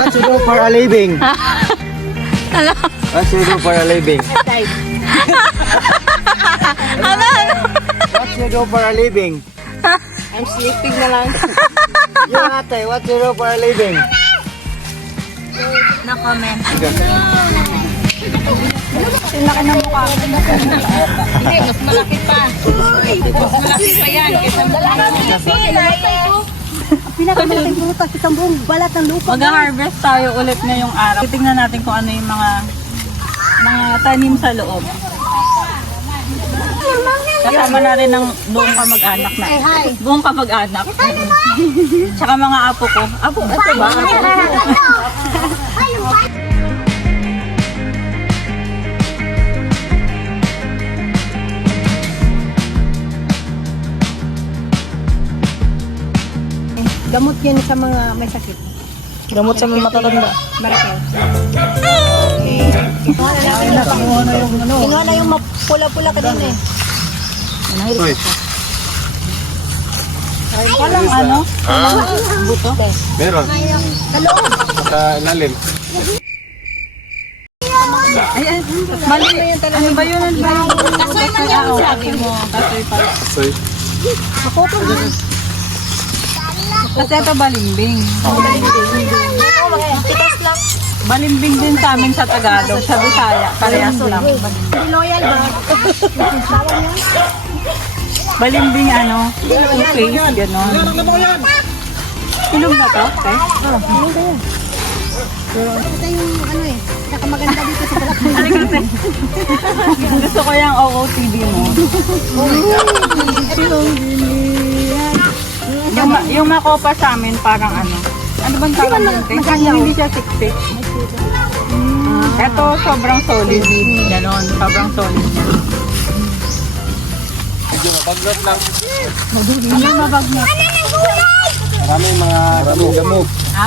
What you do for a living? Ano? What you do for a living? Ano? What you do for a living? I'm sleeping na lang. Yung ate, what you do for a living? No comment. Laki ng mukha. Hindi, mas malaki pa. Mas malaki pa yan. Pinakamalaking butas, isang buong balat ng lupa. Mag-harvest tayo ulit ngayong araw. Titingnan natin kung ano yung mga tanim sa loob. Kasama na rin ng buong kamag-anak na. Buong kamag-anak. Tsaka mga apo ko. Apo, ito ba? Apo. Gamot yan sa mga may sakit. Gamot sa mga matatanda. Marakel. Tingnan na yung pula-pula ka din eh. Uy, Walang ano? Buto? meron. Sa ilalim. Ayan. Mali. Ano ba yun? Ano ba yun? Kasoy man yan sabi mo. Kasoy pala. Soy. Ako po. Kasi ito balimbing. Tikas lang. Balimbing din sa amin sa Tagalog. Sa Bisaya. Parehas lang. Hindi loyal ba? Balimbing ano? Okay. Ganon. Ilog na to? Okay. Ito yung ano eh. Nakamaganda dito sa balak. Halika, te. Gusto ko yung OOTD mo. Yung makopa sa amin parang ano. Ano bang tawag yun, te? Hindi siya siksik. Ito sobrang solid. Ganon. Sobrang solid niya. Medyo mabagnot lang. Hindi mabagnot. Maraming mga damo.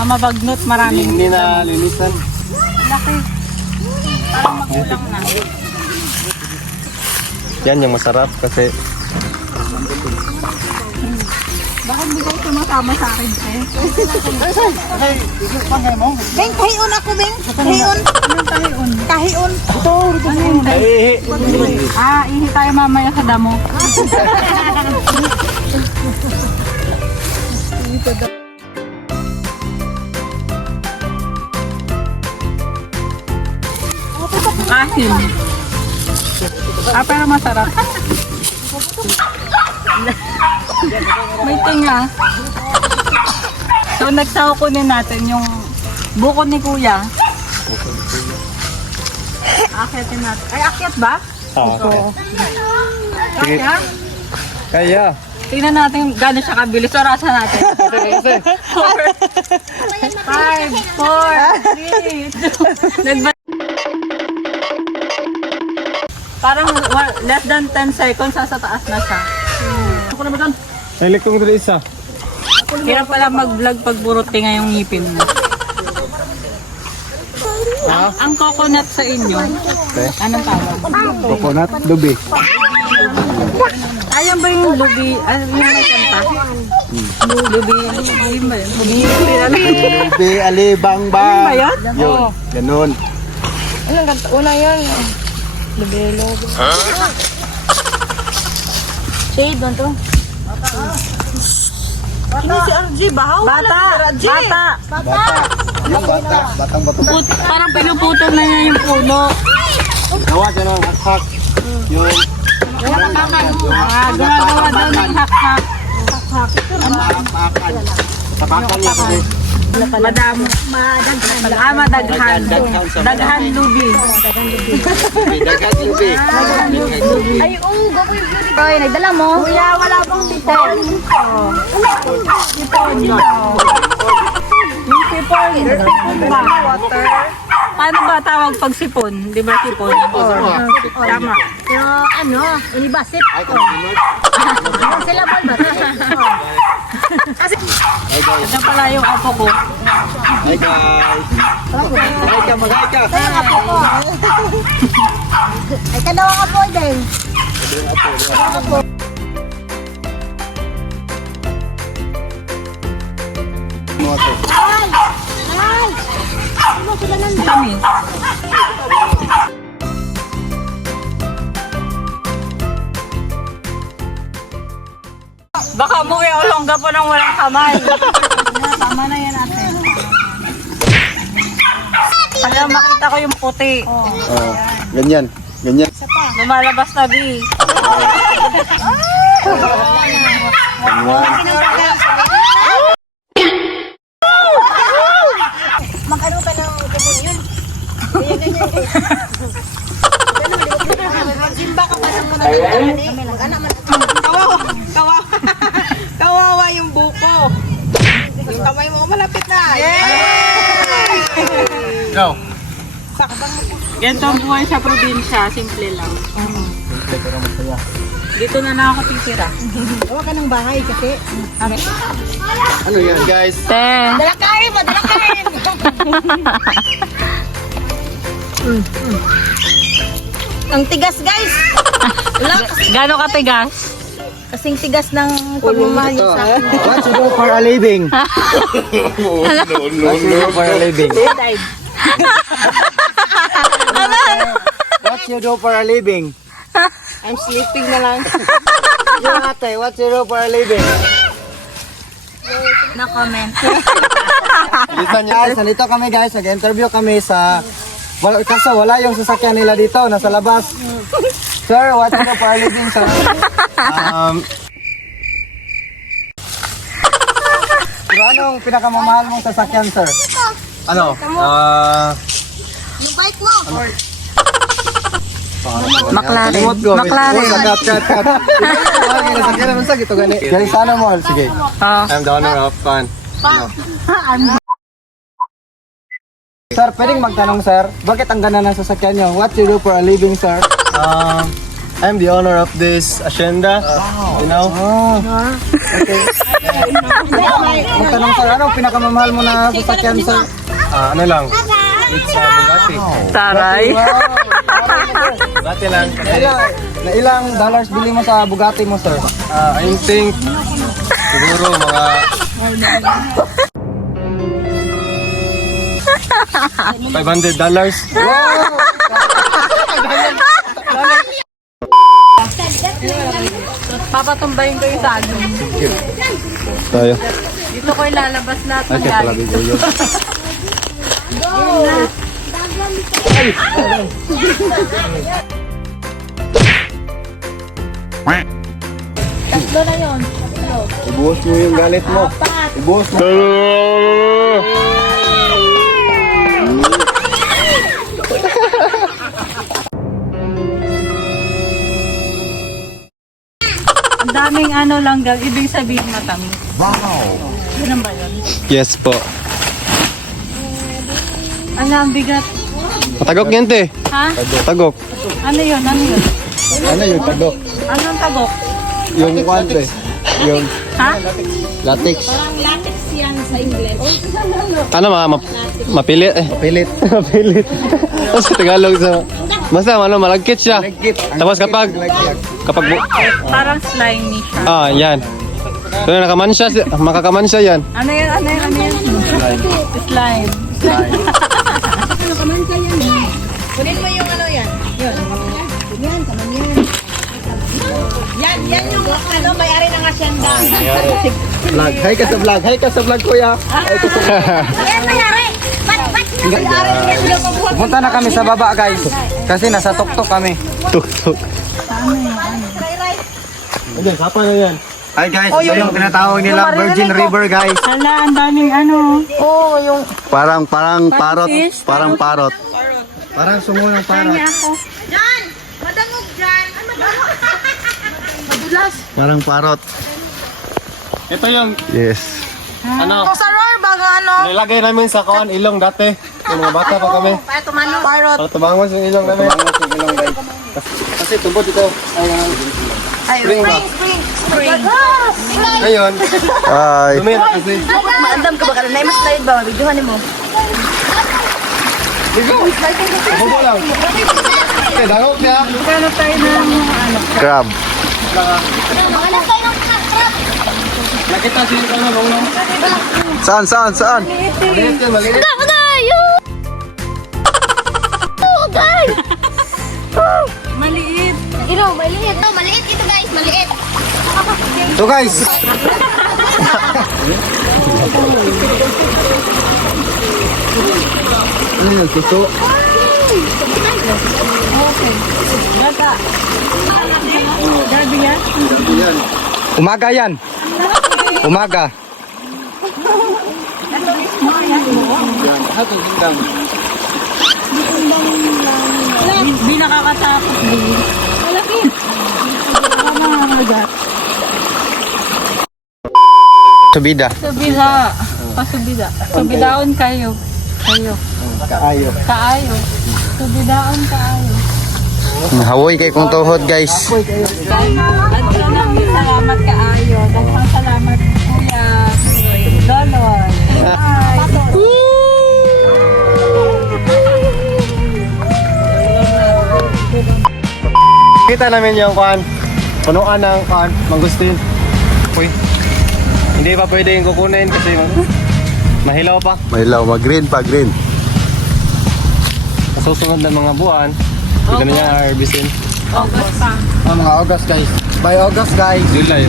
Mabagnot. Maraming. Hindi na linisan. Laki. Parang magulang na. Yan yung masarap kasi Bakit hindi kayo sumasama sa akin, eh? Beng, kahiun ako, Beng. Kahiun. Anong tahiun? Kahiun. Ano yun, te? Ihi tayo mamaya sa damo. Asin. Pero masarap. May tinga. So, nagsakunin natin yung buko ni Kuya. Akyatin natin. Ay, akyat ba? Oo. Kaya? Kaya. Tingnan natin gano'n siya kabilis. Orasan natin. 5, 4, 3, 2. Parang less than 10 seconds sa taas na siya. Ako naman doon. Nailik kong dito isa. Hirap pala mag-vlog pag puro tinga yung ngipin mo. Ang coconut sa inyo, Okay. anong tawag? Coconut lubi. Ayan ba yung lubi? Ano yung may kanta? Lubi ba yun? Lubi, alibang ba? Ano ba yun? Yun, ganun. Anong kanta? Una yun. Lubelo. Shade man to. Ini si RG bahaw. Bata! Bata! Batang bato. Parang pinuputol na niya yung puno. Gawa dyan ang hakak. Yung Gumagawa daw ng hak-hak. tapakan. Tapakan niya kasi. Madam. Madaghan. Daghan lubi. Dagat lubi. Ay, gaboy beauty. Oy, nagdala mo? Kuya, wala bang sipon? Sipon. Yung sipon. Sipon ba? Water. Paano ba tawag pag sipon? Di ba sipon? Tama. Pero ano, unibasip. Ay, kasunod. Ano sila bol ba? Ito pala yung apo ko. Hi guys. Hi ka, mag-hi ka. Kaya nga po ko. Ay, kadawa ka po din. Mga to. Ay! Ay! Kami. Baka umuwi o longga po ng walang kamay. Tama na yan ate. Kaya makita ko yung puti. Oh, ganyan. Ganyan. Lumalabas na bi. Mag-ano ka ng yun? Simba ka pa ng muna. Kawawa yung buko. Yung kamay mo malapit na. Go. Ganito ang buhay sa probinsya, simple lang. Dito na ako titira. Gawa ka ng bahay kasi. Ano yan, guys? Dala kain, madala kain. Ang tigas guys. Wala Gano'ng katigas? kasing tigas ng pagmamahal niyo sa akin. What you do for a living? What you do for a living? What you do for a living? I'm sleeping na lang. Yung ate, what you do for a living? No comment. Guys, nandito kami guys, nag-interview kami sa... Kaso wala yung sasakyan nila dito, nasa labas. Sir, what you do for a living, sir? Pero anong pinakamamahal mong sasakyan, sir? Ano? Yung bike mo. McLaren. McLaren. Sasakyan naman sa gito gani. Galing sa ano mo? Sige. I'm the owner of Pan. Sir, pwedeng magtanong, sir. Bakit ang ganda ng sasakyan nyo? What you do for a living, sir? I'm the owner of this hacienda, you know. Okay. Magtanong, sir, anong pinakamamahal mo na sasakyan, sir? Ano lang, it's Bugatti. Taray. Bugatti lang. Na ilang dollars bili mo sa Bugatti mo, sir? I think, siguro mga... $500. Papatumbayin ko yung salo. Tayo. Dito ko ilalabas lahat ng galing. Tatlo na yun. Ibuhos mo yung galit mo. Ibuhos mo. Ang daming ano lang gag, ibig sabihin matamis. Wow! Ganun ba yun? Yes po. Ano, ang bigat. Matagok yan, te. Ha? Matagok. Ano yun? Ano yun? Ano yung tagok? Ano ang tagok? Yung kwante. Yung Ha? latex. Latex yan sa English. Ano, mapilit eh. Pilit. Mapilit. O sa Tagalog sa... Basta, malagkit siya. Lagkit. Tapos kapag... Parang slimy siya. yan. So, makakamansya yan. Ano yun? Ano yun? Ano yun? Slime. Kunin mo yung ano yan. Yun. Yan, kaman yan. Yan yung ano, may-ari ng asyenda. Vlog. Hi ka sa vlog. Hi ka sa vlog, kuya. Hi ka sa vlog. Yan, may-ari. Ba't may-ari yan? Pupunta na kami sa baba, guys. Kasi nasa tuktok kami. Tuk-tuk. Ayan, kapa na yan. Hi guys, ito yung tinatawag nilang Virgin River, guys. Hala, ang daming ano. Oo, yung... Parang parot. Fish, Parang parot. Parang sungo ng parot. Jan! Madangog, Jan! Ano ba? Madulas. Parang parot. Ito yung... Yes. Ano? Sa roar, baga ano? Nilagay namin sa kawan ilong dati. Yung mga bata pa kami. Para tumano. Parot. Para tumangos yung ilong namin. Kasi tubod ito. Spring ba? Spring. Ngayon, Hi. dumi na kasi. Maandam ka ba? Kana na slide ba? Videohan mo. Ligo! Mabubo lang. Okay, dahok niya. Ano tayo ng ano? Crab. Nakita siya yung ano, long. Saan? Maliit yan, maliit. Maliit. Ilo, maliit. No, maliit ito guys, maliit. So guys, ano yun, suso? Gata. Gabi yan? Yan. Umaga yan. Umaga. Hato singgang. Di nakakatakot. Malaki. Subida. Subida. Pasubida. Subidaon kayo. Kayo. Kaayo. Kaayo. Subidaon kaayo. Hawoy kay kong tuhod guys. Salamat kaayo. Daghang salamat kuya. Doloy. Hi. Kita namin yung kuan. Punuan ng kuan, mangustin. Uy. Hindi pa pwede yung kukunin kasi mahilaw pa. Mahilaw, mag-green pa, green. Sa susunod na mga buwan, hindi na niya harvestin. August pa. Mga August guys. By August guys. July.